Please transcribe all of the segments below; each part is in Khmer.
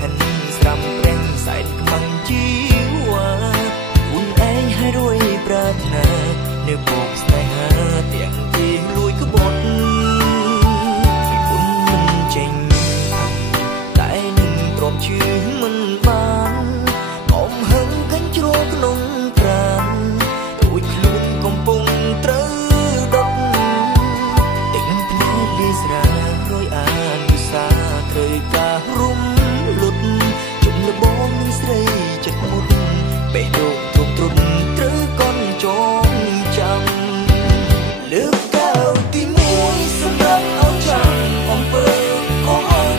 ខិនស្រាំប្រេងសែនខ្មាំងជីវ៉ាอุ่นឯងឲ្យរួយប្រាថ្នានៅបោកស្នេហាទាំងទីលួយក្បត់ពីគុណមិនចេញតែនឹងព្រមជឿមិនបានកំហឹងកាញ់ជ្រោក្នុងប្រាណដូចខ្លួនកំពុងត្រូវដុតទាំងភ្នែកលីស្រារយអានវិសាត្រូវការរុំលុតជុំលបងនឹងស្រីចិត្តមុតបេះដូងទ្រុំទ្រុនត្រូវកន់ចងចាំលើកកៅទីមួយសម្រាប់អោចាំអំពើកុហក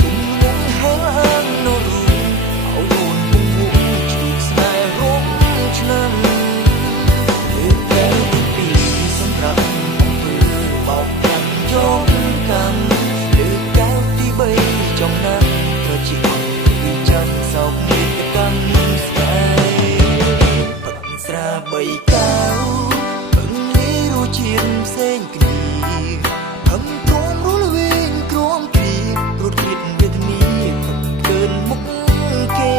ជុំនឹងហេឡាននៅរូងអោយូនពុំវងជូកស្នេហ៍រំឆ្នាំលើកកៅទីពីរសម្រាប់អំពើបោកកាំចងកម្មលើកកៅទីបីចង់ណាស់ក៏ជាអត់ពីចាំសោកនេះកម្មស្នេហ៍ស្រាបីកៅពឹងលីរសជាតិផ្សេងគ្នាហឹមទ្រាំរលវិញក្រំគ្រីរត់គិតវេទនាផឹកកើនមុខគេ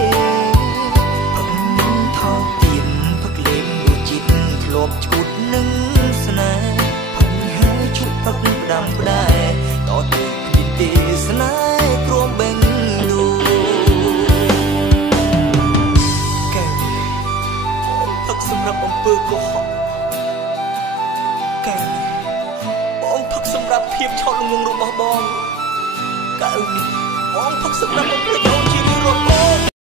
ផឹកមិនថោកទៀនផឹកលេងរសជាតិធ្លាប់ឈុតនឹងស្នេហ៍ផឹកហើយឈុតផឹកផ្ដាំផ្ដែតទៅគ្មានទេសនាក្រំបេងលូសម្រាប់អំពើកុហកកែវបងផឹកសម្រាប់ភាពឆោតល្ងងរបស់បងកែវនេះបងផឹកសម្រាប់អំពើចូលជារឿងរបស់បង